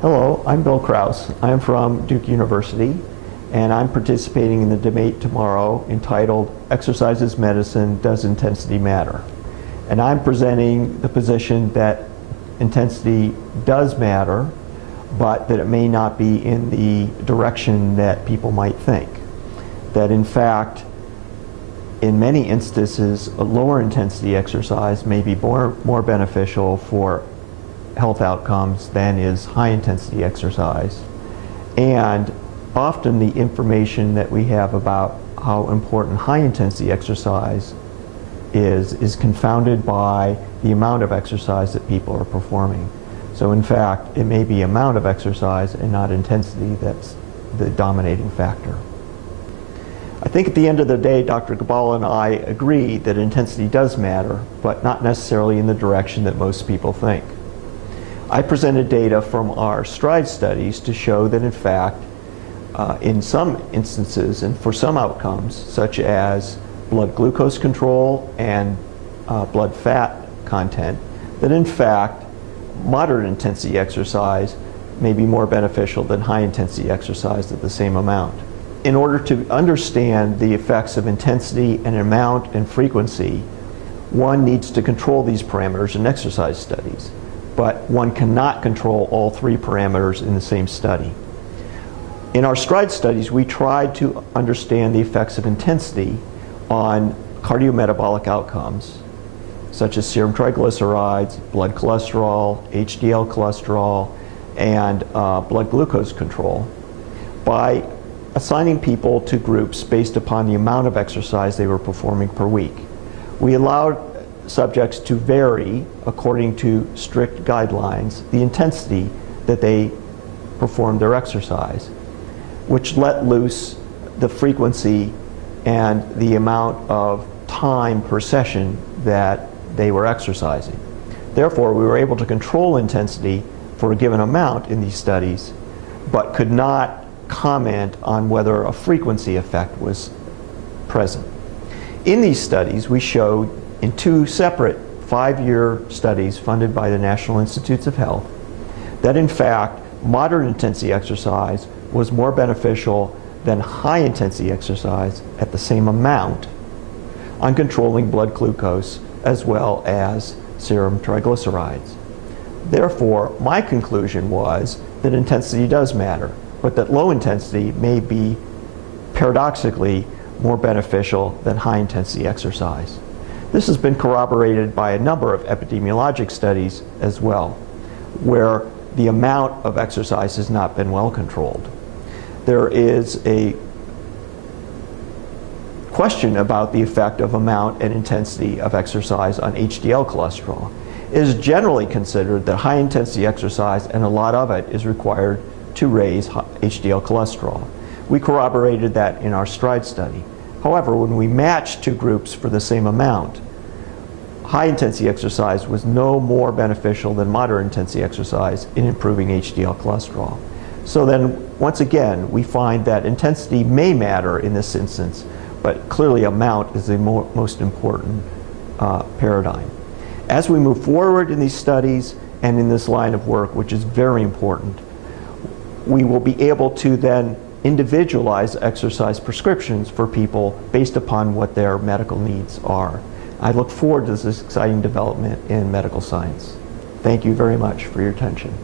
Hello, I'm Bill Kraus. I'm from Duke University, and I'm participating in the debate tomorrow entitled Exercise is Medicine, Does Intensity Matter? And I'm presenting the position that intensity does matter, but that it may not be in the direction that people might think. That in fact, in many instances, a lower intensity exercise may be more beneficial for health outcomes than is high intensity exercise. And often the information that we have about how important high intensity exercise is confounded by the amount of exercise that people are performing. So in fact, it may be amount of exercise and not intensity that's the dominating factor. I think at the end of the day, Dr. Gabala and I agree that intensity does matter, but not necessarily in the direction that most people think. I presented data from our STRIDE studies to show that in fact, in some instances and for some outcomes, such as blood glucose control and blood fat content, that in fact, moderate intensity exercise may be more beneficial than high intensity exercise at the same amount. In order to understand the effects of intensity and amount and frequency, one needs to control these parameters in exercise studies. But one cannot control all three parameters in the same study. In our STRIDE studies, we tried to understand the effects of intensity on cardiometabolic outcomes, such as serum triglycerides, blood cholesterol, HDL cholesterol, and blood glucose control, by assigning people to groups based upon the amount of exercise they were performing per week. We allowed subjects to vary according to strict guidelines the intensity that they performed their exercise, which let loose the frequency and the amount of time per session that they were exercising. Therefore, we were able to control intensity for a given amount in these studies, but could not comment on whether a frequency effect was present. In these studies, we showed in two separate 5-year studies funded by the National Institutes of Health that in fact moderate intensity exercise was more beneficial than high intensity exercise at the same amount on controlling blood glucose as well as serum triglycerides. Therefore, my conclusion was that intensity does matter, but that low intensity may be paradoxically more beneficial than high intensity exercise. This has been corroborated by a number of epidemiologic studies as well, where the amount of exercise has not been well controlled. There is a question about the effect of amount and intensity of exercise on HDL cholesterol. It is generally considered that high intensity exercise, and a lot of it, is required to raise HDL cholesterol. We corroborated that in our STRIDE study. However, when we matched two groups for the same amount, high intensity exercise was no more beneficial than moderate intensity exercise in improving HDL cholesterol. So then, once again, we find that intensity may matter in this instance, but clearly amount is the most important paradigm. As we move forward in these studies and in this line of work, which is very important, we will be able to then individualize exercise prescriptions for people based upon what their medical needs are. I look forward to this exciting development in medical science. Thank you very much for your attention.